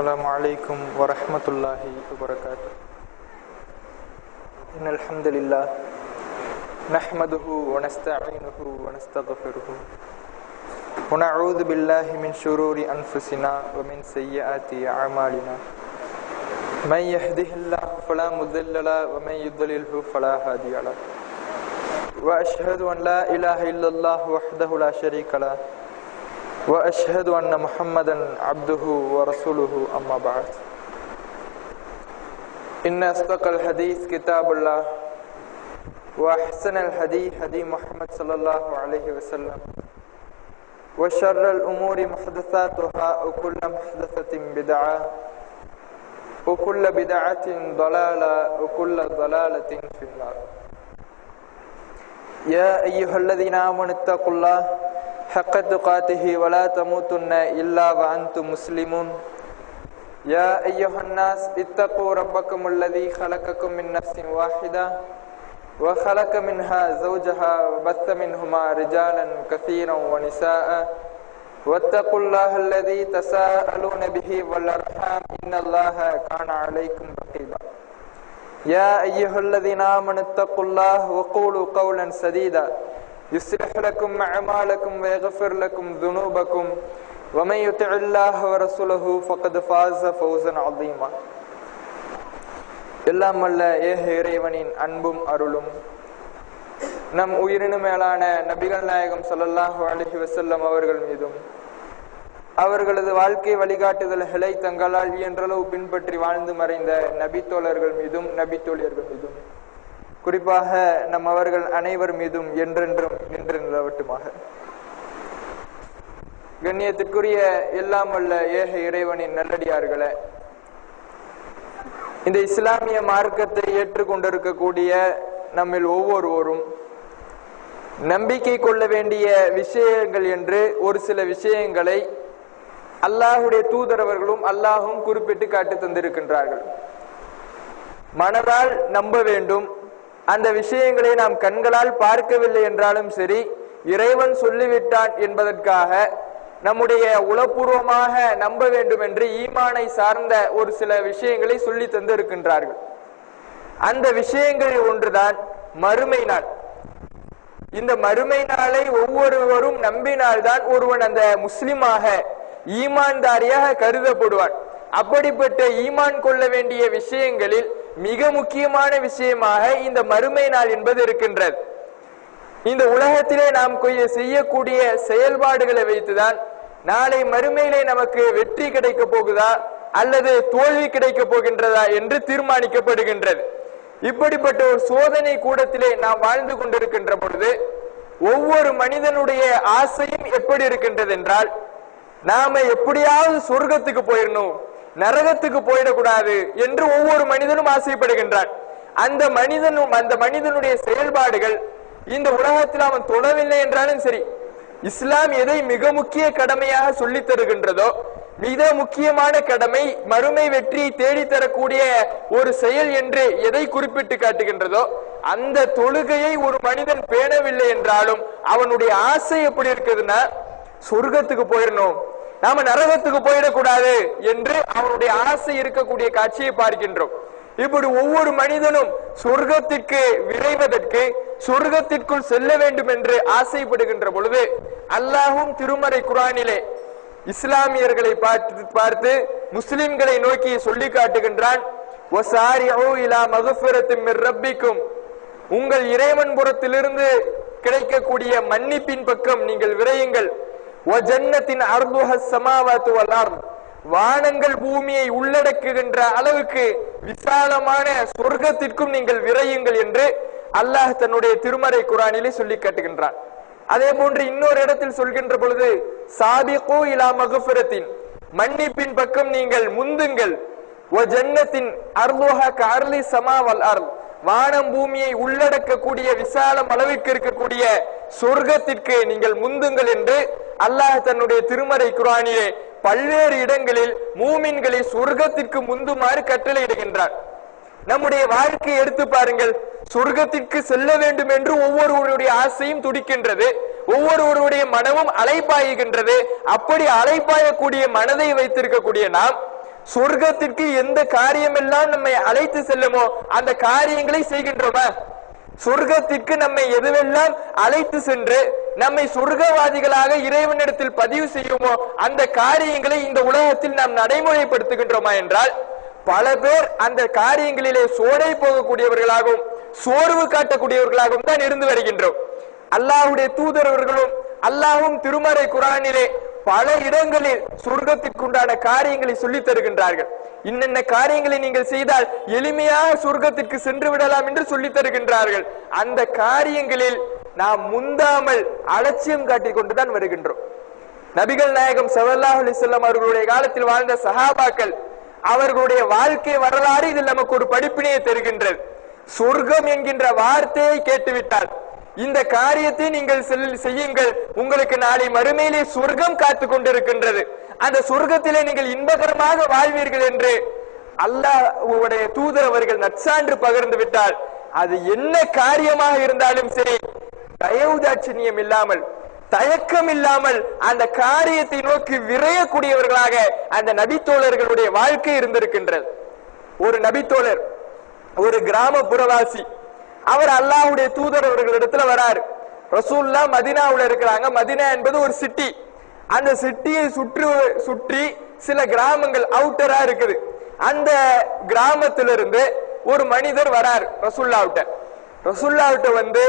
السلام عليكم ورحمة الله وبركاته. إن الحمد لله نحمده ونستعينه ونستغفره ونعوذ بالله من شرور أنفسنا ومن سيئات أعمالنا. من يهده الله فلا مضل له ومن يضلله فلا هادي له. وأشهد أن لا إله إلا الله وحده لا شريك له وأشهد أن محمدا عبده ورسوله أما بعد. إن أصدق الحديث كتاب الله وأحسن الهدي هدي محمد صلى الله عليه وسلم وشر الأمور محدثاتها وكل محدثة بدعة وكل بدعة ضلالة وكل ضلالة في النار. يا أيها الذين آمنوا اتقوا الله حق تقاته ولا تموتن إلا وأنتم مسلمون. يا أيها الناس اتقوا ربكم الذي خلقكم من نفس واحدة وخلق منها زوجها وبث منهما رجالا كثيرا ونساء واتقوا الله الذي تساءلون به والأرحام إن الله كان عليكم رقيبا. يا أيها الذين آمنوا اتقوا الله وقولوا قولا سديدا يصلح لكم أعمالكم ويغفر لكم ذنوبكم ومن يطع الله ورسوله فقد فاز فوزا عظيما. எல்லாம் வல்ல ஏக இறைவனின் அன்பும் அருளும் நம் உயிரினும் மேலான நபிகள் நாயகம் ஸல்லல்லாஹு அலைஹி வஸல்லம் அவர்கள் மீதும் அவர்களது வாழ்க்கை வழிகாட்டுதல்களை தங்களால் இயன்றளவு பின்பற்றி வாழ்ந்து மறைந்த நபித்தோழர்கள் மீதும் நபித்தோழியர்கள் மீதும் குறிப்பாக நம் அவர்கள் அனைவர் மீதும் என்றென்றும் நின்று நிலவட்டுமாக. கண்ணியத்திற்குரிய எல்லாம் வல்ல ஏக இறைவனின் நல்லடியார்களே, இந்த இஸ்லாமிய மார்க்கத்தை ஏற்றுக்கொண்டிருக்கக்கூடிய நம்மில் ஒவ்வொருவரும் நம்பிக்கை கொள்ள வேண்டிய விஷயங்கள் என்று ஒரு சில விஷயங்களை அல்லாஹுடைய தூதரவர்களும் அல்லாஹும் குறிப்பிட்டு காட்டி தந்திருக்கின்றார்கள். மனதால் நம்ப வேண்டும். அந்த விஷயங்களை நாம் கண்களால் பார்க்கவில்லை என்றாலும் சரி, இறைவன் சொல்லிவிட்டான் என்பதற்காக நம்முடைய உளப்பூர்வமாக நம்ப வேண்டும் என்று ஈமானை சார்ந்த ஒரு சில விஷயங்களை சொல்லி தந்திருக்கின்றார்கள். அந்த விஷயங்களில் ஒன்றுதான் மறுமை நாள். இந்த மறுமை நாளை ஒவ்வொருவரும் நம்பினால்தான் ஒருவன் அந்த முஸ்லிமாக ஈமான்தாரியாக கருதப்படுவான். அப்படிப்பட்ட ஈமான் கொள்ள வேண்டிய விஷயங்களில் மிக முக்கியமான விஷயமாக இந்த மறுமை நாள் என்பது இருக்கின்றது. இந்த உலகத்திலே நாம் செய்யக்கூடிய செயல்பாடுகளை வைத்துதான் நாளை மறுமையிலே நமக்கு வெற்றி கிடைக்க போகுதா அல்லது தோல்வி கிடைக்க போகின்றதா என்று தீர்மானிக்கப்படுகின்றது. இப்படிப்பட்ட ஒரு சோதனை கூடத்திலே நாம் வாழ்ந்து கொண்டிருக்கின்ற பொழுது ஒவ்வொரு மனிதனுடைய ஆசையும் எப்படி இருக்கின்றது என்றால், நாம எப்படியாவது சொர்க்கத்துக்கு போயிடணும், நரகத்துக்கு போயிடக்கூடாது என்று ஒவ்வொரு மனிதனும் ஆசைப்படுகின்றான். அந்த மனிதனுடைய செயல்பாடுகள் இந்த உலகத்தில் அவன் தொடவில்லை என்றாலும் சரி, இஸ்லாம் எதை மிக முக்கிய கடமையாக சொல்லி தருகின்றதோ, மிக முக்கியமான கடமை மறுமை வெற்றியை தேடித்தரக்கூடிய ஒரு செயல் என்று எதை குறிப்பிட்டு காட்டுகின்றதோ, அந்த தொழுகையை ஒரு மனிதன் பேணவில்லை என்றாலும் அவனுடைய ஆசை எப்படி இருக்குதுன்னா, சொர்க்கத்துக்கு போயிடணும், நாம நரகத்துக்கு போயிடக்கூடாது என்று அவனுடைய ஆசை இருக்கக்கூடிய காட்சியை பார்க்கின்றோம். இப்படி ஒவ்வொரு மனிதனும் சொர்க்கத்திற்கு விரைவதற்கு, சொர்க்கத்திற்குள் செல்ல வேண்டும் என்று ஆசைப்படுகின்ற பொழுது அல்லாஹும் திருமறை குர்ஆனிலே இஸ்லாமியர்களை பார்த்து முஸ்லிம்களை நோக்கி சொல்லி காட்டுகின்றான். வஸாரிஉ இலா மக்ஃபிரத்தின் மிர் ரப்பிக்கும், உங்கள் இறைவன் புறத்திலிருந்து கிடைக்கக்கூடிய மன்னிப்பின் பக்கம் நீங்கள் விரையுங்கள். வஜன்னத்தின் அர்துஹஸ் ஸமாவாத்து வல் அர்த், வானங்கள் பூமியை உள்ளடக்குகின்ற அளவுக்கு விசாலமான சொர்க்கத்திற்கும் நீங்கள் விரையுங்கள் என்று அல்லாஹ் தன்னுடைய திருமறை குர்ஆனிலே சொல்லி காட்டுகின்றான். அதே போன்று இன்னொரு இடத்தில் சொல்கின்ற பொழுது சாபிகு இலா மக்ஃபிரத்தின், மன்னிப்பின் பக்கம் நீங்கள் முந்துங்கள். வஜன்னத்தின் அர்துஹா கஅர்லி ஸமா வல் அர்த், வானம் பூமியை உள்ளடக்கக்கூடிய விசாலம் அளவிற்கு இருக்கக்கூடிய சொர்க்கத்திற்கு நீங்கள் முந்துங்கள் என்று அல்லாஹ் தன்னுடைய திருமறை குர்ஆனிலே பல்வேறு இடங்களில் மூமின்களை சொர்க்கத்திற்கு முந்துமாறு கட்டளையிடுகின்றார். நம்முடைய வாழ்க்கையை எடுத்து பாருங்கள். சொர்க்கத்திற்கு செல்ல வேண்டும் என்று ஒவ்வொருவருடைய ஆசையும் துடிக்கின்றது, ஒவ்வொருவருடைய மனமும் அலைப்பாயுகின்றது. அப்படி அலைப்பாயக்கூடிய மனதை வைத்திருக்கக்கூடிய நாம் சொர்க்கத்திற்கு எந்த காரியம் எல்லாம் நம்மை அழைத்து செல்லுமோ அந்த காரியங்களை செய்கின்றோமா? சொர்க்கத்திற்கு நம்மை எதுவெல்லாம் அழைத்து சென்று நம்மை சொர்க்கவாதிகளாக இறைவனிடத்தில் பதிவு செய்யுமோ அந்த காரியங்களை இந்த உலகத்தில் நாம் நடைமுறைப்படுத்துகின்றோமா என்றால் பல பேர் அந்த காரியங்களிலே சோடை போகக்கூடியவர்களாகவும் சோர்வு காட்டக்கூடியவர்களாகவும் தான் இருந்து வருகின்றோம். அல்லாஹ்வுடைய தூதரவர்களும் அல்லாஹ்வும் திருமறை குர்ஆனிலே பல இடங்களில் சொர்க்கத்திற்குண்டான காரியங்களை சொல்லித் தருகின்றார்கள். இன்னென்ன காரியங்களை நீங்கள் செய்தால் எளிமையாக சொர்க்கத்திற்கு சென்று விடலாம் என்று சொல்லித் தருகின்றார்கள். அந்த காரியங்களில் நாம் முந்தாமல் அலட்சியம் காட்டிக் கொண்டுதான் வருகின்றோம். நபிகள் நாயகம் ஸல்லல்லாஹு அலைஹி வஸல்லம் அவர்களுடைய காலத்தில் வாழ்ந்த சஹாபாக்கள் அவர்களுடைய வாழ்க்கை வரலாறு இதில் நமக்கு ஒரு படிப்பினையை தருகின்றது. சொர்க்கம் என்கின்ற வார்த்தையை கேட்டுவிட்டால் இந்த காரியத்தை நீங்கள் செய்யுங்கள், உங்களுக்கு நாளை மறுமையிலே சொர்க்கம் காத்து கொண்டிருக்கின்றது, அந்த சொர்க்கத்திலே நீங்கள் இன்பகரமாக வாழ்வீர்கள் என்று அல்லாஹ்வுடைய தூதர் அவர்கள் நற்சான்று பகிர்ந்து விட்டால் அது என்ன காரியமாக இருந்தாலும் சரி தயவுதாட்சணியம் இல்லாமல் தயக்கம் இல்லாமல் அந்த காரியத்தை நோக்கி விரையக்கூடியவர்களாக அந்த நபித்தோழர்களுடைய வாழ்க்கை இருந்திருக்கின்றது. ஒரு நபித்தோழர் ஒரு கிராமப்புறவாசி, அவர் அல்லாஹ்வுடைய தூதர் அவர்களிடத்துல வராரு. ரசூலுல்லாஹ் மதீனாவுல இருக்கிறாங்க. மதீனா என்பது ஒரு சிட்டி. அந்த சிட்டியை சுற்றி சில கிராமங்கள் அவுட்டரா இருக்குது. அந்த கிராமத்திலிருந்து ஒரு மனிதர் வரார் ரசூலுல்லாஹ்விட்ட வந்து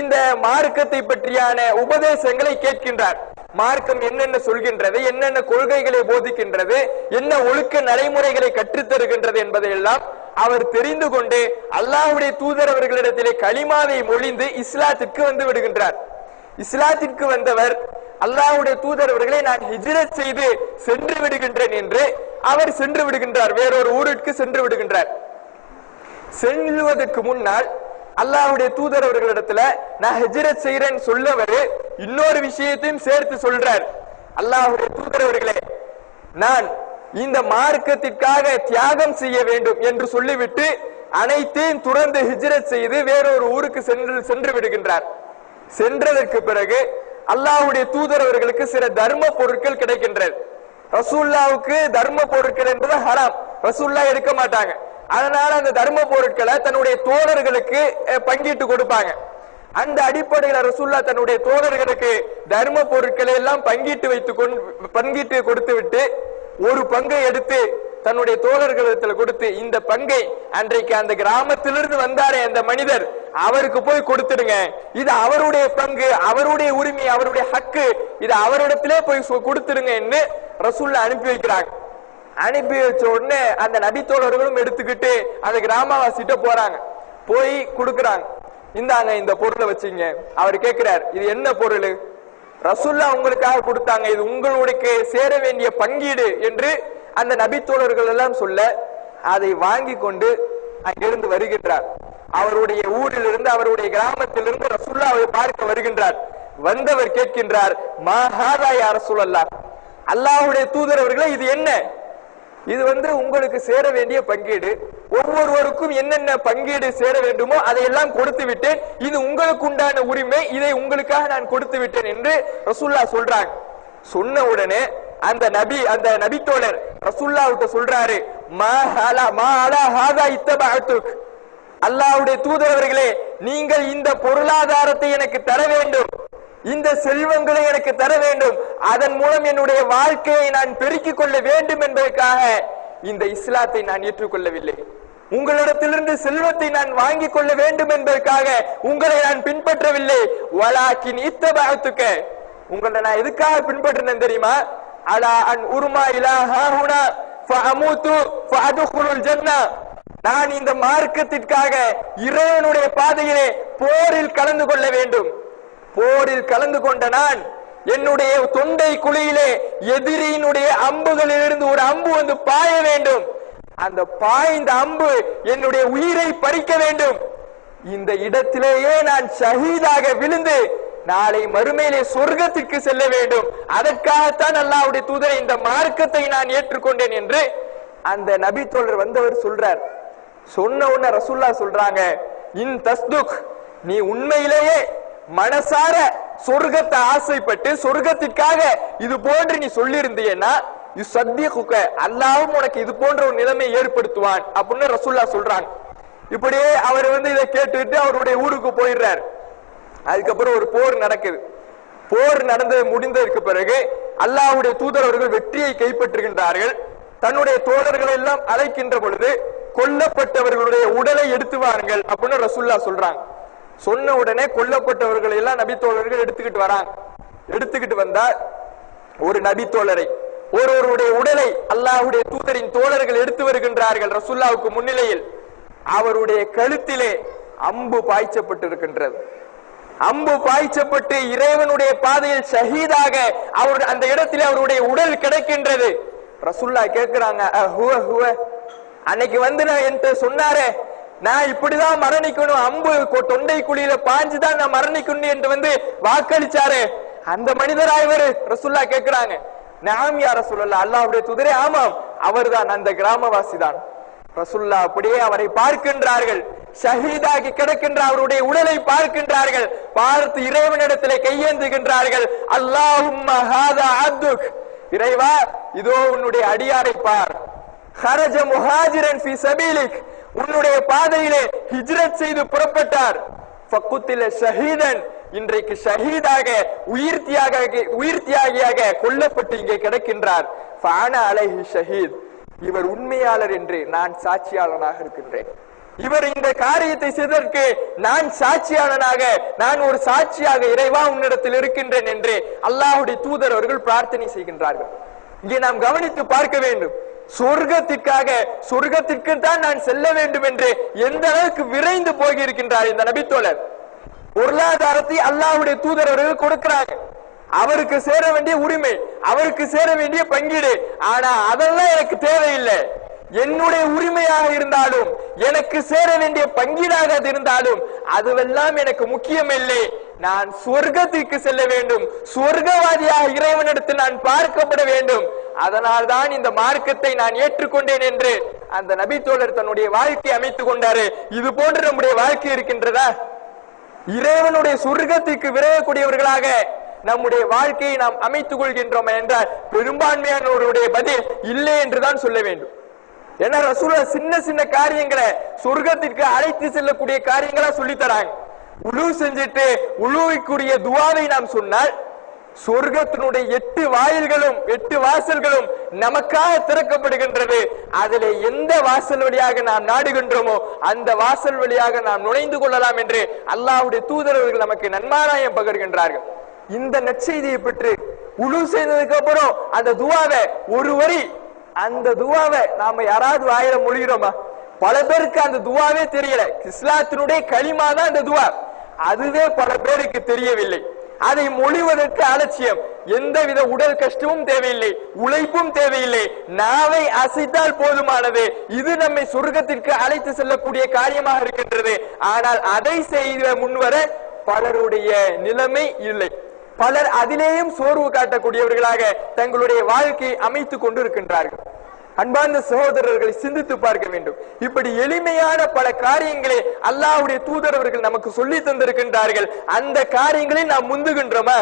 இந்த மார்க்கத்தை பற்றியான உபதேசங்களை கேட்கின்றார். மார்க்கம் என்னென்ன சொல்கின்றது, என்னென்ன கொள்கைகளை போதிக்கின்றது, என்ன ஒழுக்க நடைமுறைகளை கற்றுத்தருகின்றது என்பதையெல்லாம் அவர் தெரிந்து கொண்டு அல்லாஹ்வுடைய தூதர் அவர்களிடத்திலே கலிமாவை மொழிந்து இஸ்லாத்திற்கு வந்து விடுகின்றார். இஸ்லாத்திற்கு வந்தவர் அல்லாஹ்வுடைய தூதர் அவர்களை நான் ஹிஜ்ரத் செய்து சென்று விடுகின்றேன் என்று அவர் சென்று விடுகின்றார். வேறொரு ஊருக்கு சென்று விடுகின்றார். செல்வதற்கு முன்னால் அல்லாஹ்வுடைய தூதர் அவர்களிடத்துல நான் ஹிஜ்ரத் செய்றேன்னு சொல்லவர் இன்னொரு விஷயத்தையும் சேர்த்து சொல்றார். அல்லாஹ்வுடைய தூதர் அவர்களே, நான் இந்த மார்க்கத்திற்காக தியாகம் செய்ய வேண்டும் என்று சொல்லிவிட்டு அனைத்தையும் துறந்து ஹிஜ்ரத் செய்து வேறொரு ஊருக்கு சென்று விடுகின்றார். சென்றதற்கு பிறகு அல்லாஹ்வுடைய தூதர் அவர்களுக்கு சில தர்ம பொருட்கள் கிடைக்கின்றது. ரசூலுல்லாஹ்வுக்கு தர்ம பொருட்கள் என்பது ஹராம், ரசூலுல்லாஹ் எடுக்க மாட்டாங்க. அதனால அந்த தர்ம பொருட்களை தன்னுடைய தோழர்களுக்கு பங்கிட்டு கொடுப்பாங்க. அந்த அடிப்படையில் ரசூலுல்லாஹ் தன்னுடைய தோழர்களுக்கு தர்ம பொருட்களை எல்லாம் பங்கிட்டு கொடுத்து விட்டு ஒரு பங்கை எடுத்து தன்னுடைய தோழர்களிடத்தில் கொடுத்து இந்த பங்கை அன்றைக்கு அந்த கிராமத்திலிருந்து வந்தாரே அந்த மனிதர் அவருக்கு போய் கொடுத்துடுங்க, இது அவருடைய பங்கு, அவருடைய உரிமை, அவருடைய ஹக்கு, இது அவரிடத்திலே போய் கொடுத்துடுங்க என்று ரசூலுல்லாஹ் அனுப்பி வைக்கிறாங்க. அனுப்பி வச்ச உடனே அந்த நபித்தோழர்களும் எடுத்துக்கிட்டு அந்த கிராமவாசிட்ட போறாங்க. போய் கொடுக்கறாங்க. இந்தாங்க இந்த பொருளை வச்சுங்க. அவர் கேட்கிறார், இது என்ன பொருள்? ரசூலுல்லாஹ் உங்களுக்காக கொடுத்தாங்க, இது உங்களுக்கு சேர வேண்டிய பங்கீடு என்று அந்த நபித்தோழர்கள் எல்லாம் சொல்ல அதை வாங்கி கொண்டு அங்கிருந்து வருகின்றார். அவருடைய ஊரிலிருந்து அவருடைய கிராமத்திலிருந்து ரசூலுல்லாஹ்வை பார்க்க வருகின்றார். வந்தவர் கேட்கின்றார், மா ஹாதா யா ரசூலல்லாஹ், அல்லாஹ்வுடைய தூதர் அவர்களே, இது என்ன? இது உங்களுக்கு சேர வேண்டிய பங்கீடு, ஒவ்வொருவருக்கும் என்னென்ன பங்கீடு சேர வேண்டுமோ அதையெல்லாம் கொடுத்து விட்டேன், இது உங்களுக்கு உண்டான உரிமை, இதை உங்களுக்காக நான் கொடுத்து விட்டேன் என்று ரசூலுல்லாஹ் சொல்றாங்க. சொன்ன உடனே அந்த நபித்தோழர் ரசூலுல்லாஹ்விட்ட சொல்றாரு, அல்லாஹ்வுடைய தூதர் அவர்களே, நீங்கள் இந்த பொருளாதாரத்தை எனக்கு தர வேண்டும், இந்த செல்வங்களை எனக்கு தர வேண்டும், அதன் மூலம் என்னுடைய வாழ்க்கையை நான் பெருக்கிக் கொள்ள வேண்டும் என்பதற்காக இந்த இஸ்லாத்தை நான் ஏற்றுக்கொள்ளவில்லை. உங்களிடத்திலிருந்து செல்வத்தை நான் வாங்கிக் கொள்ள வேண்டும் என்பதற்காக உங்களை நான் பின்பற்றவில்லை. வலாக்கின் இத்தபஅத்துக, உங்களை நான் எதுக்காக பின்பற்றினேன் தெரியுமா? அலா அன் உர்மா இலா ஹாஹுனா ஃபஅமூது ஃபஅதுகுலுல் ஜன்னah, நான் இந்த மார்க்கத்திற்காக இறைவனுடைய பாதையிலே போரில் கலந்து கொள்ள வேண்டும். போரில் கலந்து கொண்ட நான் என்னுடைய தொண்டை குழியிலே எதிரியினுடைய அம்புகளிலிருந்து ஒரு அம்பு வந்து பாய வேண்டும், அந்த பாய்ந்த அம்பு என்னுடைய உயிரை பறிக்க வேண்டும், இந்த இடத்திலேயே நான் ஷஹீதாக விழுந்து நாளை மறுமையிலே சொர்க்கத்திற்கு செல்ல வேண்டும், அதற்காகத்தான் அல்லாஹ்வுடைய தூதரை இந்த மார்க்கத்தை நான் ஏற்றுக்கொண்டேன் என்று அந்த நபி தோழர் வந்தவர் சொல்றார். சொன்ன உடனே ரசூலுல்லாஹ் சொல்றாங்க, இன் தஸ்துக், நீ உண்மையிலேயே மனசார சொர்க்கத்தை ஆசைப்பட்டு சொர்க்கத்திற்காக இது போன்று நீ சொல்லி இருந்தீன்னா அல்லாஹ்வும் உனக்கு இது போன்ற ஒரு நிலைமை ஏற்படுத்துவான் அப்படின்னு ரசூலுல்லாஹ் சொல்றாங்க. இப்படியே அவர் இதை கேட்டுட்டு அவருடைய ஊருக்கு போயிடுறார். அதுக்கப்புறம் ஒரு போர் நடக்குது. போர் நடந்து முடிந்ததற்கு பிறகு அல்லாஹ்வுடைய தூதர் அவர்கள் வெற்றியை கைப்பற்றுகின்றார்கள். தன்னுடைய தோழர்களை எல்லாம் அழைக்கின்ற பொழுது கொல்லப்பட்டவர்களுடைய உடலை எடுத்து வாருங்கள் அப்படின்னு ரசூலுல்லாஹ் சொல்றாங்க. சொன்ன உடனே கொல்லப்பட்டவர்களை எல்லாம் நபி தோழர்கள் எடுத்துக்கிட்டு வராங்க. எடுத்துக்கிட்டு வந்தா ஒரு நபி தோழரை ஒருவருடைய உடலை அல்லாஹ்வுடைய தூதரின் தோழர்கள் எடுத்து வருகின்றார்கள். ரசூலுல்லாஹ்வுக்கு முன்னிலையில் அவருடைய கழுத்திலே அம்பு பாய்ச்சப்பட்டிருக்கின்றது. அம்பு பாய்ச்சப்பட்டு இறைவனுடைய பாதையில் ஷஹீதாக அந்த இடத்திலே அவருடைய உடல் கிடைக்கின்றது. ரசூலுல்லாஹ் கேட்கிறாங்க, அன்னைக்கு நான் என்கிட்ட சொன்னாரே நான் இப்படிதான் மரணிக்கணும், அம்பு தொண்டை குழியில பாஞ்சுதான் நான் மரணிக்கணும் என்று வாக்களிச்சாரு, அந்த மனிதரா இவரு? ரசூலுல்லாஹ் கேட்கிறாங்க. நாம் யா ரசூலுல்லாஹ், அல்லாஹ்வுடைய தூதரே ஆமாம் அவர்தான், அந்த கிராமவாசி தான். ரசூலுல்லாஹ் அப்படியே அவரை பார்க்கின்றார்கள். ஷஹீதாகி கிடக்கின்ற அவருடைய உடலை பார்க்கின்றார்கள். பார்த்து இறைவனிடத்திலே கையேந்துகின்றார்கள். அல்லாஹும்ம ஹாதா அப்துக், இறைவா இதோ உன்னுடைய அடியாரை பார். ஹரஜ முஹாஜிரன் ஃபீ சபீலிக், உன்னுடைய பாதையிலே ஹிஜ்ரத் செய்து புறப்பட்டார். ஃபக்குத்தில ஷஹீதன், இன்றைக்கு ஷஹீதாக உயிர் தியாகியாக கொல்லப்பட்டு இங்கே கிடக்கின்றார். ஃபஅன அலைஹி ஷஹீத், இவர் உண்மையாளர் என்று நான் சாட்சியாளனாக இருக்கின்றேன். இவர் இந்த காரியத்தை செய்ததற்கு நான் சாட்சியாளனாக, நான் ஒரு சாட்சியாக இறைவா உன்னிடத்தில் இருக்கின்றேன் என்று அல்லாஹ்வுடைய தூதர் அவர்கள் பிரார்த்தனை செய்கின்றார்கள். இங்கே நாம் கவனித்து பார்க்க வேண்டும். சொர்க்கத்திற்கு தான் நான் செல்ல வேண்டும் என்று எந்த அளவுக்கு விரைந்து போகி இருக்கின்றார் இந்த நபித்தோழர். பொருளாதாரத்தை அல்லாஹ்வுடைய தூதர் அவர்கள் கொடுக்கிறாங்க. அவருக்கு சேர வேண்டிய உரிமை, அவருக்கு சேர வேண்டிய பங்கீடு. ஆனா அதெல்லாம் எனக்கு தேவையில்லை. என்னுடைய உரிமையாக இருந்தாலும் எனக்கு சேர வேண்டிய பங்கீடாக அது இருந்தாலும் அதுவெல்லாம் எனக்கு முக்கியம் இல்லை. நான் சொர்க்கத்திற்கு செல்ல வேண்டும், சொர்க்கவாதியாக இறைவனிடத்தில் நான் பார்க்கப்பட வேண்டும். அதனால் தான் இந்த மார்க்கத்தை நான் ஏற்றுக்கொண்டேன் என்று அந்த நபி தோழர் தன்னுடைய வாழ்க்கையை அமைத்துக் கொண்டாரு. இது போன்று நம்முடைய வாழ்க்கை இருக்கின்றதா? இறைவனுடைய சொர்க்கத்திற்கு விரையக்கூடியவர்களாக நம்முடைய வாழ்க்கையை நாம் அமைத்துக் கொள்கின்றோம் என்றால் பெரும்பான்மையானவருடைய பதில் இல்லை என்றுதான் சொல்ல வேண்டும். ஏன்னா ரசூலுல்லாஹ் சின்ன சின்ன காரியங்களை சொர்க்கத்திற்கு அழைத்து செல்லக்கூடிய காரியங்களா சொல்லி தராங்க. உலு செஞ்சுட்டு உலுவுக்குரிய துவாவை நாம் சொன்னால் சொர்க்கத்தினுடைய 8 வாயில்களும் 8 வாசல்களும் நமக்காக திறக்கப்படுகின்றது. அதிலே எந்த வாசல் வழியாக நாம் நாடுகின்றோமோ அந்த வாசல் வழியாக நாம் நுழைந்து கொள்ளலாம் என்று அல்லாஹ்வுடைய தூதரவர்கள் நமக்கு நன்மாராயம் பகர்கின்றார்கள். இந்த நற்செய்தியை பெற்று உலு செய்ததுக்கு அப்புறம் அந்த துவாவை ஒரு வரி, அந்த துவாவை நாம யாராவது வாயில மொழிகிறோமா? பல பேருக்கு அந்த துவாவே தெரியல. இஸ்லாத்தினுடைய களிமா தான் அந்த துவா, அதுவே பல பேருக்கு தெரியவில்லை. அதை மொழிவதற்கு அலட்சியம். எந்தவித உடல் கஷ்டமும் தேவையில்லை, உழைப்பும் தேவையில்லை, நாவை அசைத்தால் போதுமானது. இது நம்மை சொர்க்கத்திற்கு அழைத்து செல்லக்கூடிய காரியமாக இருக்கின்றது. ஆனால் அதை செய்த முன்வர பலருடைய நிலைமை இல்லை. பலர் அதிலேயும் சோர்வு காட்டக்கூடியவர்களாக தங்களுடைய வாழ்க்கையை அமைத்துக் கொண்டு இருக்கின்றார்கள். அன்பார்ந்த சகோதரர்களை சிந்தித்து பார்க்க வேண்டும். இப்படி எளிமையான பல காரியங்களை அல்லாஹ்வுடைய தூதரவர்கள் நமக்கு சொல்லி தந்திருக்கின்றார்கள். அந்த காரியங்களை நாம் முந்துகின்றோமா?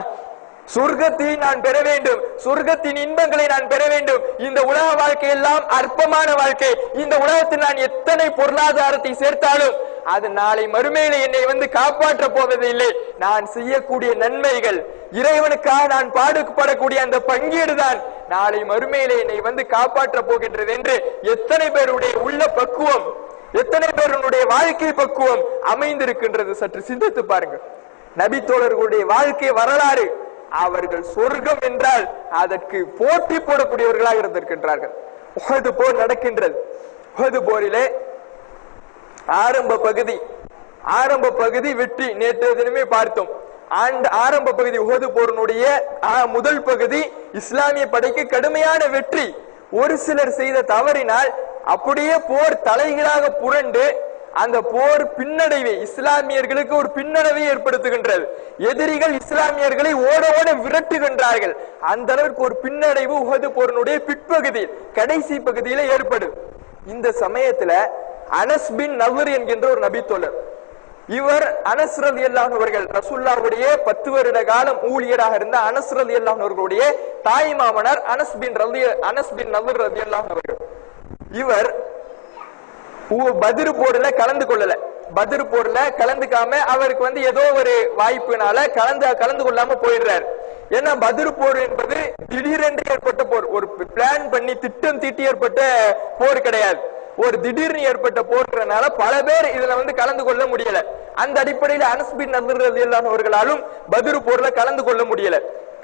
சொர்க்கத்தை நான் பெற வேண்டும், சொர்க்கத்தின் இன்பங்களை நான் பெற வேண்டும். இந்த உலக வாழ்க்கை எல்லாம் அற்பமான வாழ்க்கை. இந்த உலகத்தில் நான் எத்தனை பொருளாதாரத்தை சேர்த்தாலும் அது நாளை மறுமையில என்னை காப்பாற்ற போவதில்லை. நான் செய்யக்கூடிய நன்மைகள், இறைவனுக்காக நான் பாடுபடக்கூடிய அந்த பங்கீடுதான் நாளை மறுமையில என்னை காப்பாற்ற போகின்றது என்று எத்தனை பேருடைய உள்ள பக்குவம், எத்தனை பேருடைய வாழ்க்கை பக்குவம் அமைந்திருக்கின்றது சற்று சிந்தித்து பாருங்கள். நபி தோழர்களுடைய வாழ்க்கை வரலாறு, அவர்கள் சொர்க்கம் என்றால் அதற்கு போட்டி போடக்கூடியவர்களாக இருந்திருக்கின்றார்கள். உஹது போர் நடக்கின்றது. உஹது போரிலே ஆரம்ப பகுதி வெற்றி. நேற்றைய தினமே பார்த்தோம். ஆரம்ப பகுதி உஹது போரினுடைய முதல் பகுதி இஸ்லாமிய படைக்கு கடுமையான வெற்றி. ஒரு சிலர் செய்த தவறினால் அப்படியே போர் தலைகீழாக புரண்டு அந்த போர் பின்னடைவை, இஸ்லாமியர்களுக்கு ஒரு பின்னடைவை ஏற்படுத்துகின்றது. எதிரிகள் இஸ்லாமியர்களை ஓட ஓட விரட்டுகின்றார்கள். அந்த அளவிற்கு ஒரு பின்னடைவு உஹது போரினுடைய பிற்பகுதி கடைசி பகுதியில ஏற்படுது. இந்த சமயத்துல அனஸ் பின் நவர் என்கின்ற ஒரு நபி தோழர், இவர் அனஸ் ரலியல்லாஹு அன்ஹு அவர்கள், ரசூலுல்லாஹ்வுடைய 10 வருட காலம் ஊழியராக இருந்த அனஸ் ரலியல்லாஹு அன்ஹு அவர்களுடைய தாய் மாமனார் அனஸ் பின் நதுர் ரலியல்லாஹு அன்ஹு அவர்கள். இவர் பத்ர் போர்ல கலந்து கொள்ளல. பத்ர் போர்ல கலந்துக்காம அவருக்கு ஏதோ ஒரு வாய்ப்புனால கலந்து கொள்ளாம போயிடுறாரு. ஏன்னா பத்ர் போர் என்பது திடீரென்று ஏற்பட்ட போர், ஒரு பிளான் பண்ணி திட்டம் தீட்டி ஏற்பட்ட போர் கிடையாது. ஒரு திடீர்னு ஏற்பட்ட போர்ன்றனால பல பேர் இதுல கலந்து கொள்ள முடியல. அந்த அடிப்படையில் அனஸ் பின் நதுர் ரலியல்லாஹு அன்ஹு அவர்களாலும் பத்ர் போர்ல கலந்து கொள்ள முடியல.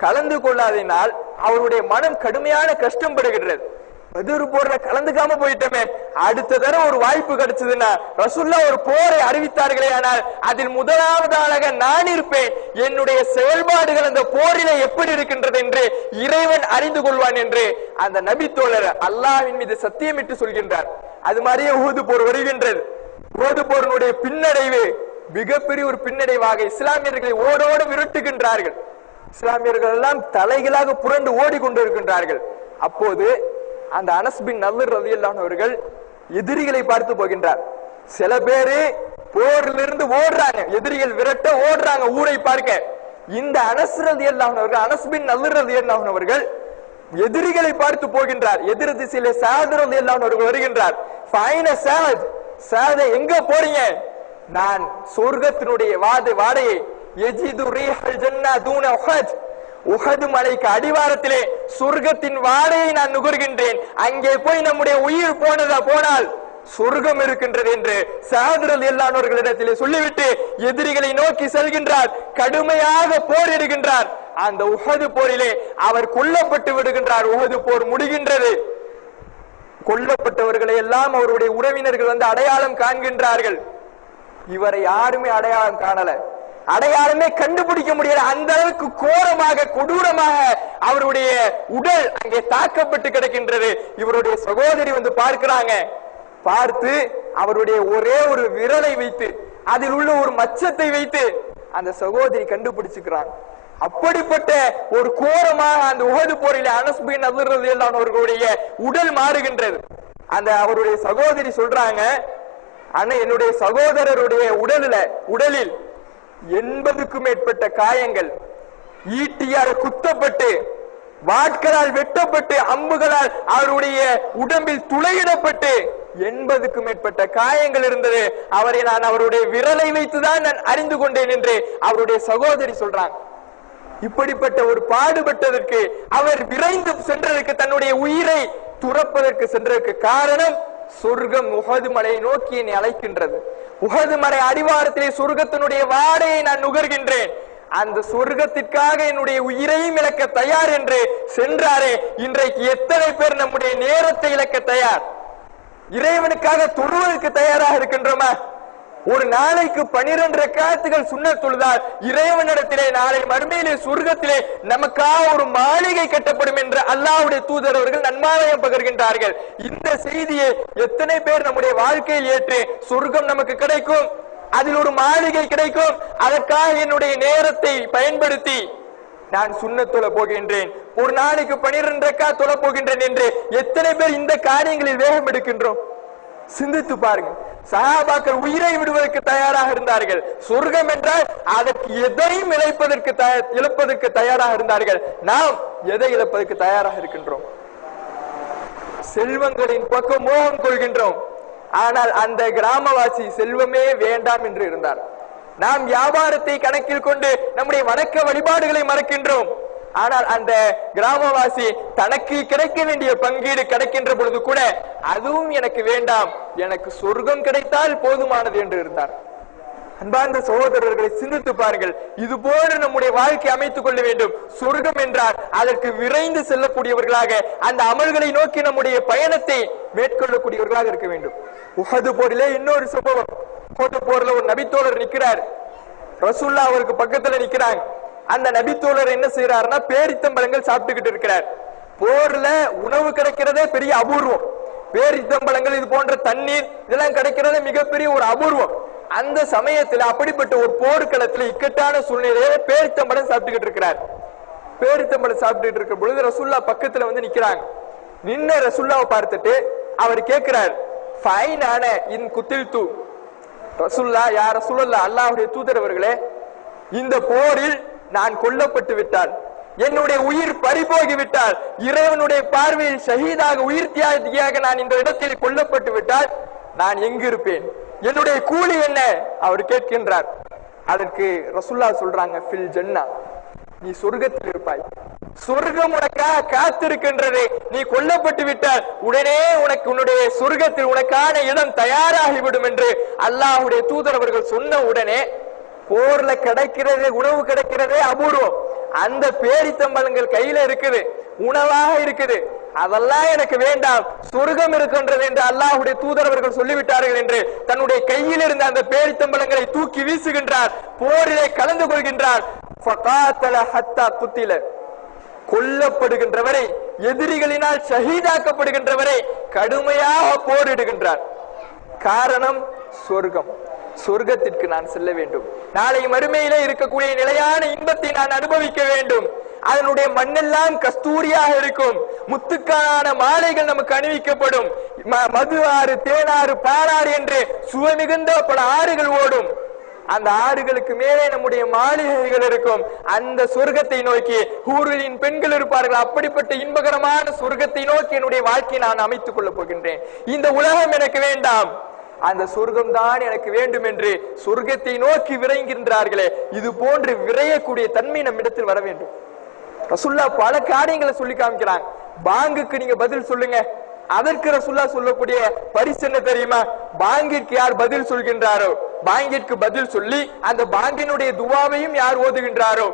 கலந்து கொள்ளாததினால் அவருடைய மனம் கடுமையான கஷ்டப்படுகிறது. பத்ர் போர்ல கலந்துக்காம போயிட்டோமே, அடுத்த தடவை ஒரு வாய்ப்பு கிடைச்சதுன்னா ரசூலுல்லாஹ் ஒரு போரை அறிவித்தார்களே, ஆனால் அதில் முதலாவதாக நான் இருப்பேன், என்னுடைய செயல்பாடுகள் அந்த போரிலே எப்படி இருக்கின்றது என்று இறைவன் அறிந்து கொள்வான் என்று அந்த நபி தோழர் அல்லாஹ்வின் மீது சத்தியமிட்டு சொல்கின்றார். அது மாதிரியே உஹது போர் வருகின்றது. உஹது போரினுடைய பின்னடைவு மிகப்பெரிய ஒரு பின்னடைவாக இஸ்லாமியர்களை ஓடோடு விரட்டுகின்றார்கள். இஸ்லாமியர்கள் எல்லாம் தலைகளாக புரண்டு ஓடிக்கொண்டிருக்கின்றார்கள். அப்போது அந்த அனஸ் பின் நதுர் ரலியல்லாஹு அன்ஹு அவர்கள் எதிரிகளை பார்த்து போகின்றார். சில பேரு போரிலிருந்து ஓடுறாங்க, எதிரிகள் விரட்ட ஓடுறாங்க ஊரை பார்க்க. இந்த அனஸ் ரலியல்லாஹு அன்ஹு அவர்கள், அனஸ் பின் நதுர் ரலியல்லாஹு அன்ஹு அவர்கள் எதிரிகளை பார்த்து போகின்றார். எதிர் திசையிலே ஸஅத் ரலியல்லாஹு அன்ஹு அவர்கள் வருகின்றார். ஃபைன ஸஅத், ஸஅத் எங்க போறீங்க? நான் சொர்க்கத்தினுடைய வாடையை யஜிது ரீஹல் ஜன்னா தூன உஹத், உஹது மலைக்கு அடிவாரத்திலே சொர்க்கத்தின் வாடையை நான் நுகர்கின்றேன். அங்கே போய் நம்முடைய உயிர் போனால் சொர்க்கம் இருக்கின்றது என்று ஸஅத் ரலியல்லாஹு அன்ஹு அவர்களிடத்திலே சொல்லிவிட்டு எதிரிகளை நோக்கி செல்கின்றார். கடுமையாக போரிடுகின்றார். அந்த உஹது போரிலே அவர் கொல்லப்பட்டு விடுகின்றார். உஹது போர் முடிகின்றது. கொல்லப்பட்டவர்களை எல்லாம் அவருடைய உறவினர்கள் அடையாளம் காண்கின்றார்கள். இவரை யாருமே அடையாளம் காணல, அடையாளமே கண்டுபிடிக்க முடியல. அந்த அளவுக்கு கோரமாக கொடூரமாக அவருடைய உடல் அங்கே தாக்கப்பட்டு கிடக்கின்றது. இவருடைய சகோதரி பார்க்கிறாங்க. பார்த்து அவருடைய ஒரே ஒரு விரலை வைத்து அதில் உள்ள ஒரு மச்சத்தை வைத்து அந்த சகோதரி கண்டுபிடிச்சுக்கிறாங்க. அப்படிப்பட்ட ஒரு கோரமாக அந்த உஹது போரிலே அனஸ் பின் நதுர் ரலியல்லாஹு அன்ஹு அவர்களுடைய உடல் மாறுகின்றது. அந்த அவருடைய சகோதரி சொல்றாங்க, ஆனா என்னுடைய சகோதரருடைய உடலில் 80க்கும் மேற்பட்ட காயங்கள், ஈட்டியால் குத்தப்பட்டு, வாட்களால் வெட்டப்பட்டு, அம்புகளால் அவருடைய உடம்பில் துளையிடப்பட்டு 80க்கும் மேற்பட்ட காயங்கள் இருந்தது. அவரை நான் அவருடைய விரலை வைத்துதான் நான் அறிந்து கொண்டேன் என்று அவருடைய சகோதரி சொல்றாங்க. இப்படிப்பட்ட ஒரு பாடுபட்டதற்கு, அவர் விரைந்து சென்றதற்கு, தன்னுடைய உயிரை துறப்பதற்கு சென்றதற்கு காரணம் சொர்க்கம் உஹது மலையை நோக்கி என்னை அழைக்கின்றது. உஹது மலை அடிவாரத்திலே சொர்க்கத்தினுடைய வாடையை நான் நுகர்கின்றேன். அந்த சொர்க்கத்திற்காக என்னுடைய உயிரையும் இழக்க தயார் என்று சென்றாரே. இன்றைக்கு எத்தனை பேர் நம்முடைய நேரத்தை இழக்க தயார்? இறைவனுக்காக தொழுவதற்கு தயாராக இருக்கின்றோமா? ஒரு நாளைக்கு 12 ரக்காத்துகள் சுன்னத் தொழுதால் இறைவனிடத்திலே நாளை மறுமையிலே சொர்க்கத்திலே நமக்காக ஒரு மாளிகை கட்டப்படும் என்று அல்லாஹ்வுடைய தூதர் அவர்கள் நன்மாராயம் பகிர்கின்றார்கள். இந்த செய்தியை எத்தனை பேர் நம்முடைய வாழ்க்கையில் ஏற்று சொர்க்கம் நமக்கு கிடைக்கும், அதில் ஒரு மாளிகை கிடைக்கும், அதற்காக என்னுடைய நேரத்தை பயன்படுத்தி நான் சுன்னத் தொழ போகின்றேன், ஒரு நாளைக்கு 12 ரக்காத் தொழ போகின்றேன் என்று எத்தனை பேர் இந்த காரியங்களில் வேகம் எடுக்கின்றோம்? சிந்தித்து பாருங்க. சஹாபாக்கள் உயிரை விடுவதற்கு தயாராக இருந்தார்கள். சொர்க்கம் என்றால் அதற்கு எதையும் இழப்பதற்கு தயாராக இருந்தார்கள். நாம் எதை இழப்பதற்கு தயாராக இருக்கின்றோம்? செல்வங்களின் பக்கம் மோகம் கொள்கின்றோம். ஆனால் அந்த கிராமவாசி செல்வமே வேண்டாம் என்று இருந்தார். நாம் வியாபாரத்தை கணக்கில் கொண்டு நம்முடைய வணக்க வழிபாடுகளை மறக்கின்றோம். ஆனால் அந்த கிராமவாசி தனக்கு கிடைக்க வேண்டிய பங்கீடு கிடைக்கின்ற பொழுது கூட அதுவும் எனக்கு வேண்டாம், எனக்கு சொர்க்கம் கிடைத்தால் போதுமானது என்று இருந்தார். அன்பார்ந்த சகோதரர்களை சிந்தித்து பாருங்கள். இது போல நம்முடைய வாழ்க்கை அமைத்துக் கொள்ள வேண்டும். சொர்க்கம் என்றால் அதற்கு விரைந்து செல்லக்கூடியவர்களாக, அந்த அமல்களை நோக்கி நம்முடைய பயணத்தை மேற்கொள்ளக்கூடியவர்களாக இருக்க வேண்டும். உஹது போரிலே இன்னொரு சம்பவம். உஹது போர்ல ஒரு நபித்தோழர் நிற்கிறார். ரசூலுல்லாஹ் அவருக்கு பக்கத்துல நிற்கிறாங்க. அந்த நபித்தோழர் என்ன செய்யறாருன்னா, பேரித்தம்பழங்கள் சாப்பிட்டுக்கிட்டு இருக்கிறார். போர்ல உணவு கிடைக்கிறதே பெரிய அபூர்வம். பேரித்தம்பழங்கள், இது போன்ற தண்ணீர், இதெல்லாம் கிடைக்கிறதே மிகப்பெரிய ஒரு அபூர்வம். அந்த சமயத்துல அப்படிப்பட்ட ஒரு போர்க்களத்துல இக்கட்டான சூழ்நிலையில பேரித்தம்பழம் சாப்பிட்டுக்கிட்டு இருக்கிறார். பேரித்தம்பழம் சாப்பிட்டுட்டு இருக்கிற பொழுது ரசூலுல்லாஹ் பக்கத்துல நிக்கிறாங்க. நின்ன ரசூலுல்லாஹ் பார்த்துட்டு அவர் கேட்கிறார், ஃபைனான இன் குத்தில்து, ரசூல்லா யா ரசூலுல்லாஹ் அல்லாஹ்வுடைய தூதர் அவர்களே, இந்த போரில் நான் கொல்லப்பட்டு விட்டால், என்னுடைய உயிர் பறிபோகி விட்டால், இறைவனுடைய பார்வையில் ஷஹீதாக உயிர் தியாகியாக நான் இந்த இடத்தில் கொல்லப்பட்டு விட்டால் நான் எங்கு இருப்பேன்? என்னுடைய கூலி என்ன? அவர் கேட்கின்றார். அதற்கு ரசூலுல்லாஹ் சொல்றாங்க, ஃபில் ஜன்னா, நீ சொர்க்கத்தில் இருப்பாய். சொர்க்கம் உனக்காக காத்திருக்கின்றது. நீ கொல்லப்பட்டு விட்டால் உடனே உனக்கு உன்னுடைய சொர்க்கத்தில் உனக்கான இடம் தயாராகிவிடும் என்று அல்லாஹ்வுடைய தூதர் அவர்கள் சொன்ன உடனே, போர்ல கிடைக்கிறது, உணவு கிடைக்கிறதே அபூர்வம். அந்த பேரித்தம்பழங்கள் கையில இருக்குது, உணவாக இருக்குது, அதெல்லாம் எனக்கு வேண்டாம், சொர்க்கம் இருக்கின்றது என்று அல்லாஹ்வுடைய தூதர் அவர்கள் சொல்லிவிட்டார்கள் என்று தன்னுடைய கையில் இருந்த அந்த பேரித்தம்பழங்களை தூக்கி வீசுகின்றார். போரிலே கலந்து கொள்கின்றார். கொல்லப்படுகின்றவரை, எதிரிகளினால் ஷஹீதாக்கப்படுகின்றவரை கடுமையாக போரிடுகின்றார். காரணம் சொர்க்கம். சொர்க்கத்திற்கு நான் செல்ல வேண்டும். நாளை மறுமையிலே இருக்கக்கூடிய நிலையான இன்பத்தை நான் அனுபவிக்க வேண்டும். அதனுடைய மண்ணெல்லாம் கஸ்தூரியாக இருக்கும். முத்துக்கான மாலைகள் நமக்கு அணிவிக்கப்படும். மது ஆறு, தேனாறு, பாலாறு என்று சுவை மிகுந்த பல ஆறுகள் ஓடும். அந்த ஆறுகளுக்கு மேலே நம்முடைய மாளிகைகள் இருக்கும். அந்த சொர்க்கத்தை நோக்கி ஹூரின் பெண்கள் இருப்பார்கள். அப்படிப்பட்ட இன்பகரமான சொர்க்கத்தை நோக்கி என்னுடைய வாழ்க்கையை நான் அமைத்துக் கொள்ளப் போகின்றேன். இந்த உலகம் எனக்கு வேண்டாம், அந்த சொர்க்கம் தான் எனக்கு வேண்டும் என்று சொர்க்கத்தை நோக்கி விரைகின்றார்களே, இது போன்று விரையக்கூடிய தன்மை நம்மிடத்தில் வர வேண்டும். ரசூலுல்லாஹ் பல காரியங்களை சொல்லி காமிக்கிறாங்க. பாங்குக்கு நீங்க பதில் சொல்லுங்க. அதற்கு ரசூலுல்லாஹ் சொல்லக்கூடிய பரிசு என்ன தெரியுமா? பாங்கிற்கு யார் பதில் சொல்கின்றாரோ, பாங்கிற்கு பதில் சொல்லி அந்த பாங்கினுடைய துவாவையும் யார் ஓதுகின்றாரோ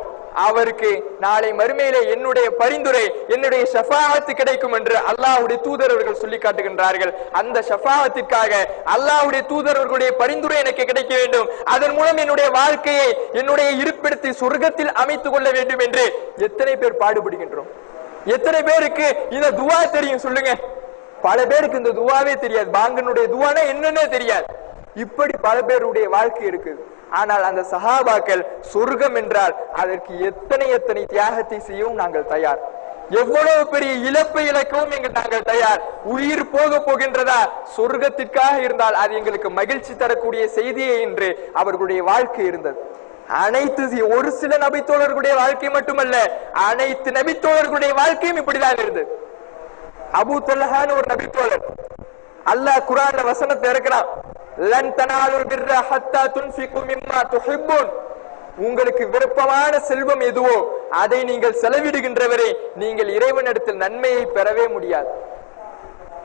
அவருக்கு நாளை மறுமையிலே என்னுடைய பரிந்துரை, என்னுடைய ஷஃபாஅத் கிடைக்கும் என்று அல்லாஹ்வுடைய தூதர் அவர்கள் சொல்லி காட்டுகின்றார்கள். அந்த ஷஃபாஅத்திற்காக அல்லாஹ்வுடைய தூதர் அவர்களுடைய பரிந்துரை எனக்கு கிடைக்க வேண்டும். அதன் மூலம் என்னுடைய வாழ்க்கையை, என்னுடைய இருப்பிடத்தை சொர்க்கத்தில் அமைத்துக் கொள்ள வேண்டும் என்று எத்தனை பேர் பாடுபடுகின்றோம்? எத்தனை பேருக்கு இந்த துவா தெரியும் சொல்லுங்க? பல பேருக்கு இந்த துவாவே தெரியாது. பாங்கனுடைய துவானா என்னன்னே தெரியாது. இப்படி பல பேருடைய வாழ்க்கை இருக்குது. ஆனால் அந்த சஹாபாக்கள் சொர்க்கம் என்றால் அதற்கு எத்தனை எத்தனை தியாகத்தை செய்யவும் நாங்கள் தயார். எவ்வளவு பெரிய இழப்பை இழக்கவும் நாங்கள் தயார். உயிர் போக போகின்றதா, சொர்க்கத்திற்காக இருந்தால் அது எங்களுக்கு மகிழ்ச்சி தரக்கூடிய செய்தியே என்று அவர்களுடைய வாழ்க்கை இருந்தது. அனைத்து ஒரு சில நபித்தோழர்களுடைய வாழ்க்கை மட்டுமல்ல, அனைத்து நபித்தோழர்களுடைய வாழ்க்கையும் இப்படிதான் இருந்தது. அபூ தல்ஹான் ஒரு நபித்தோழர். அல்லாஹ் குர்ஆன்ல வசனத்தை இறக்குறான், லன் தனாலுல் பிர்ர ஹத்தா துன்ஃபிகு மிம்மா துஹிப்பூன். உங்களுக்கு விருப்பமான செல்வம் எதுவோ அதை நீங்கள் செலவிடுகின்றவரை நீங்கள் இறைவனிடத்தில் நன்மையை பெறவே முடியாது.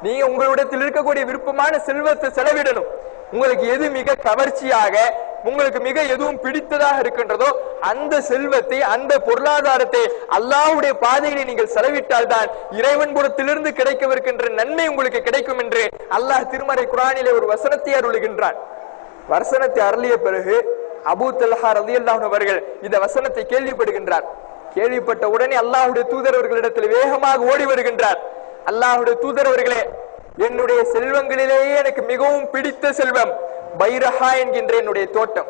நீங்க உங்களிடத்தில் இருக்கக்கூடிய விருப்பமான செல்வத்தை செலவிடணும். உங்களுக்கு எது மிக கவர்ச்சியாக, உங்களுக்கு மிக எதுவும் பிடித்ததாக இருக்கின்றதோ அந்த செல்வத்தை, அந்த பொருளாதாரத்தை அல்லாஹ்வுடைய பாதையிலே நீங்கள் செலவிட்டால் தான் இறைவன் புறத்திலிருந்து கிடைக்கவிருக்கின்ற நன்மை உங்களுக்கு கிடைக்கும் என்று அல்லாஹ் திருமறை குர்ஆனிலே ஒரு வசனத்தை அருளுகின்றான். வசனத்தை அருளிய பிறகு அபூ தல்ஹா ரலியல்லாஹு அன்ஹு அவர்கள் இந்த வசனத்தை கேள்விப்படுகின்றார். கேள்விப்பட்ட உடனே அல்லாஹ்வுடைய தூதர் அவர்களிடத்தில் வேகமாக ஓடி வருகின்றார். அல்லாஹ்வுடைய தூதர் அவர்களே, என்னுடைய செல்வங்களிலேயே எனக்கு மிகவும் பிடித்த செல்வம் பைரஹா என்கின்ற என்னுடைய தோட்டம்.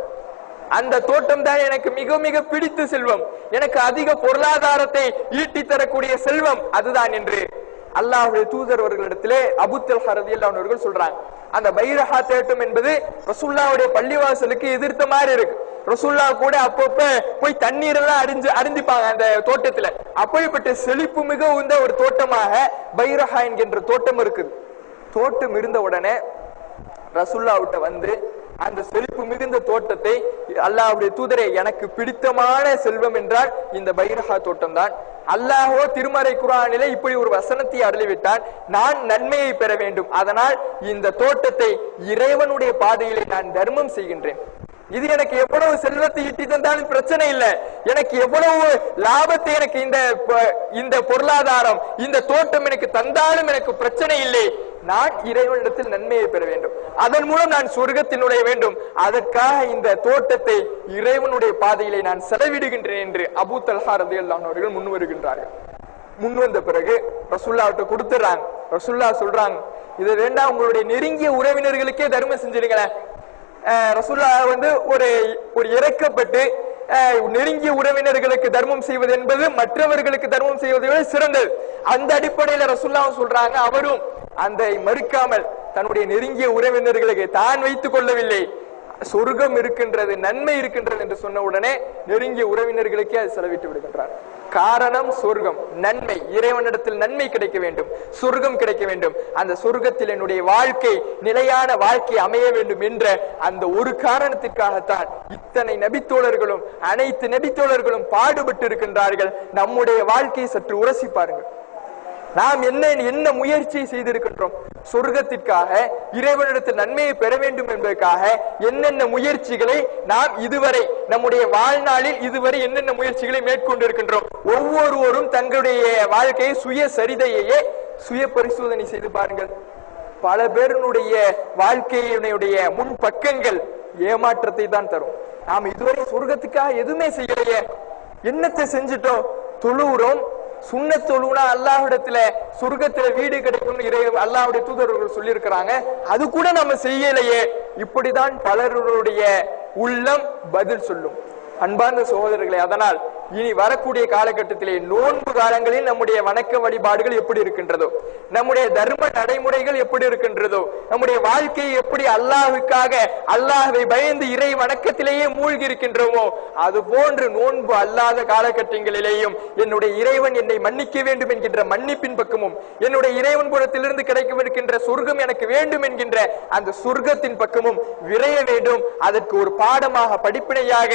அந்த தோட்டம் தான் எனக்கு மிக மிக பிடித்த செல்வம். எனக்கு அதிக பொருளாதாரத்தை ஈட்டி தரக்கூடிய செல்வம் அதுதான் என்று அல்லாஹ்வுடைய தூதர் அவர்களிடத்திலே அபூ தல்ஹா ரலியல்லாஹு அன்ஹு அவர்கள் சொல்றாங்க. அந்த பைரஹா தோட்டம் என்பது ரசூலுல்லாஹ்வுடைய பள்ளிவாசலுக்கு எதிர்த்த மாதிரி இருக்கு. ரசூலுல்லாஹ் கூட அப்பப்ப போய் தண்ணீர் எல்லாம் அருந்திப்பாங்க அந்த தோட்டத்துல. அப்படிப்பட்ட செழிப்பு மிக உந்த ஒரு தோட்டமாக பைரஹா என்கின்ற தோட்டம் இருக்குது. தோட்டம் இருந்த உடனே ரசூலுல்லாஹ்விட்ட வந்து அந்த செழிப்பு மிகுந்த தோட்டத்தை, அல்லாஹ்வுடைய தூதரே, எனக்கு பிடித்தமான செல்வம் என்றால் இந்த பைரஹா தோட்டம் தான். அல்லாஹோ திருமறை குர்ஆனிலே இப்படி ஒரு வசனத்தை அருளிவிட்டான், நான் நன்மையை பெற வேண்டும், அதனால் இந்த தோட்டத்தை இறைவனுடைய பாதையிலே நான் தர்மம் செய்கின்றேன். இது எனக்கு எவ்வளவு செல்வத்தை ஈட்டி தந்தாலும் பிரச்சனை இல்லை, எனக்கு எவ்வளவு லாபத்தை எனக்கு இந்த பொருளாதாரம், இந்த தோட்டம் எனக்கு தந்தாலும் எனக்கு பிரச்சனை இல்லை. நான் இறைவனிடத்தில் நன்மையை பெற வேண்டும், அதன் மூலம் நான் சொர்க்கத்தில் நுழைய வேண்டும். அதற்காக இந்த தோட்டத்தை இறைவனுடைய பாதையிலே நான் செலவிடுகின்றேன் என்று அபூ தல்ஹா ரலியல்லாஹு அன்ஹு அவர்கள் முன் வருகின்றார்கள். முன் வந்த பிறகு ரசூலுல்லாஹ்விட்ட கொடுத்துறாங்க. ரசூலுல்லாஹ் சொல்றாங்க, இதை வேண்டாம், உங்களுடைய நெருங்கிய உறவினர்களுக்கே தர்மம் செஞ்சிருங்களேன். ரசூலுல்லாஹ் வந்து ஒரு இறக்கப்பட்டு நெருங்கிய உறவினர்களுக்கு தர்மம் செய்வது என்பது மற்றவர்களுக்கு தர்மம் செய்வதை விட சிறந்தது. அந்த அடிப்படையில ரசூலுல்லாஹ் சொல்றாங்க, அவரும் அந்த மறுக்காமல் தன்னுடைய நெருங்கிய உறவினர்களுக்கு தான் வைத்துக் கொள்ளவில்லை, சொர்க்கம் இருக்கின்றது, நன்மை இருக்கின்றது என்று சொன்ன உடனே நெருங்கிய உறவினர்களுக்கே அது செலவிட்டு விடுகின்றார். காரணம் சொர்க்கம், நன்மை, இறைவனிடத்தில் நன்மை கிடைக்க வேண்டும், சொர்க்கம் கிடைக்க வேண்டும், அந்த சொர்க்கத்தில் என்னுடைய வாழ்க்கை நிலையான வாழ்க்கை அமைய வேண்டும் என்ற அந்த ஒரு காரணத்திற்காகத்தான் இத்தனை நபித்தோழர்களும் அனைத்து நபித்தோழர்களும் பாடுபட்டு இருக்கின்றார்கள். நம்முடைய வாழ்க்கையை சற்று உரசி பாருங்கள். நாம் என்ன முயற்சி செய்திருக்கின்றோம்? சொர்க்கத்திற்காக, இறைவனிடத்தில் நன்மையை பெற வேண்டும் என்பதற்காக என்னென்ன முயற்சிகளை நாம் இதுவரை நம்முடைய வாழ்நாளில் இதுவரை என்னென்ன முயற்சிகளை மேற்கொண்டிருக்கின்றோம்? ஒவ்வொருவரும் தங்களுடைய வாழ்க்கையை சுயசரிதையே சுய பரிசோதனை செய்து பாருங்கள். பல பேருடைய வாழ்க்கையினுடைய முன் பக்கங்கள் ஏமாற்றத்தை தான் தரும். நாம் இதுவரை சொர்க்கத்துக்காக எதுவுமே செய்யலையே, என்னத்தை செஞ்சிட்டோம்? தொழுகிறோம், சுன்னத் தொழுனா அல்லாஹ்விடத்துல சொர்க்கத்துல வீடு கிடைக்கும் அல்லாஹ்வுடைய தூதர்கள் சொல்லி இருக்கிறாங்க, அது கூட நம்ம செய்யலையே. இப்படிதான் பலருடைய உள்ளம் பதில் சொல்லும். அன்பார்ந்த சகோதரர்களே, அதனால் இனி வரக்கூடிய காலகட்டத்திலே நோன்பு காலங்களில் நம்முடைய வணக்க வழிபாடுகள் எப்படி இருக்கின்றதோ, நம்முடைய தர்ம நடைமுறைகள் எப்படி இருக்கின்றதோ, நம்முடைய வாழ்க்கை எப்படி அல்லாஹ்வுக்காக அல்லாஹ்வை பயந்து இறை வணக்கத்திலேயே மூழ்கி இருக்கின்றோமோ, அது போன்று நோன்பு அல்லாத காலகட்டங்களிலேயும் என்னுடைய இறைவன் என்னை மன்னிக்க வேண்டும் என்கின்ற மன்னிப்பின் பக்கமும், என்னுடைய இறைவன் புறத்திலிருந்து கிடைக்கவிருக்கின்ற சொர்க்கம் எனக்கு வேண்டும் என்கின்ற அந்த சொர்க்கத்தின் பக்கமும் விரைய வேண்டும். அதற்கு ஒரு பாடமாக, படிப்பினையாக,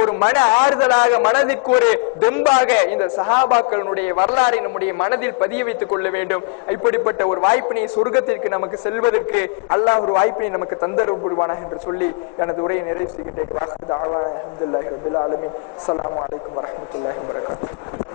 ஒரு மன ஆறுதலாக, மனதிற்கு ஒரு தெம்பாக இந்த சஹாபாக்களுடைய வரலாறை நம்முடைய மனதில் பதிய வைத்துக் கொள்ள வேண்டும். இப்படிப்பட்ட ஒரு வாய்ப்பினை சொர்க்கத்திற்கு நமக்கு செல்வதற்கு அல்லாஹ் ஒரு வாய்ப்பினை நமக்கு தந்தருள்வானாக என்று சொல்லி எனது உரையை நிறைவு செய்கின்றேன். அஸ்ஸலாமு அலைக்கும் வரஹ்மத்துல்லாஹி வபரகாத்துஹு.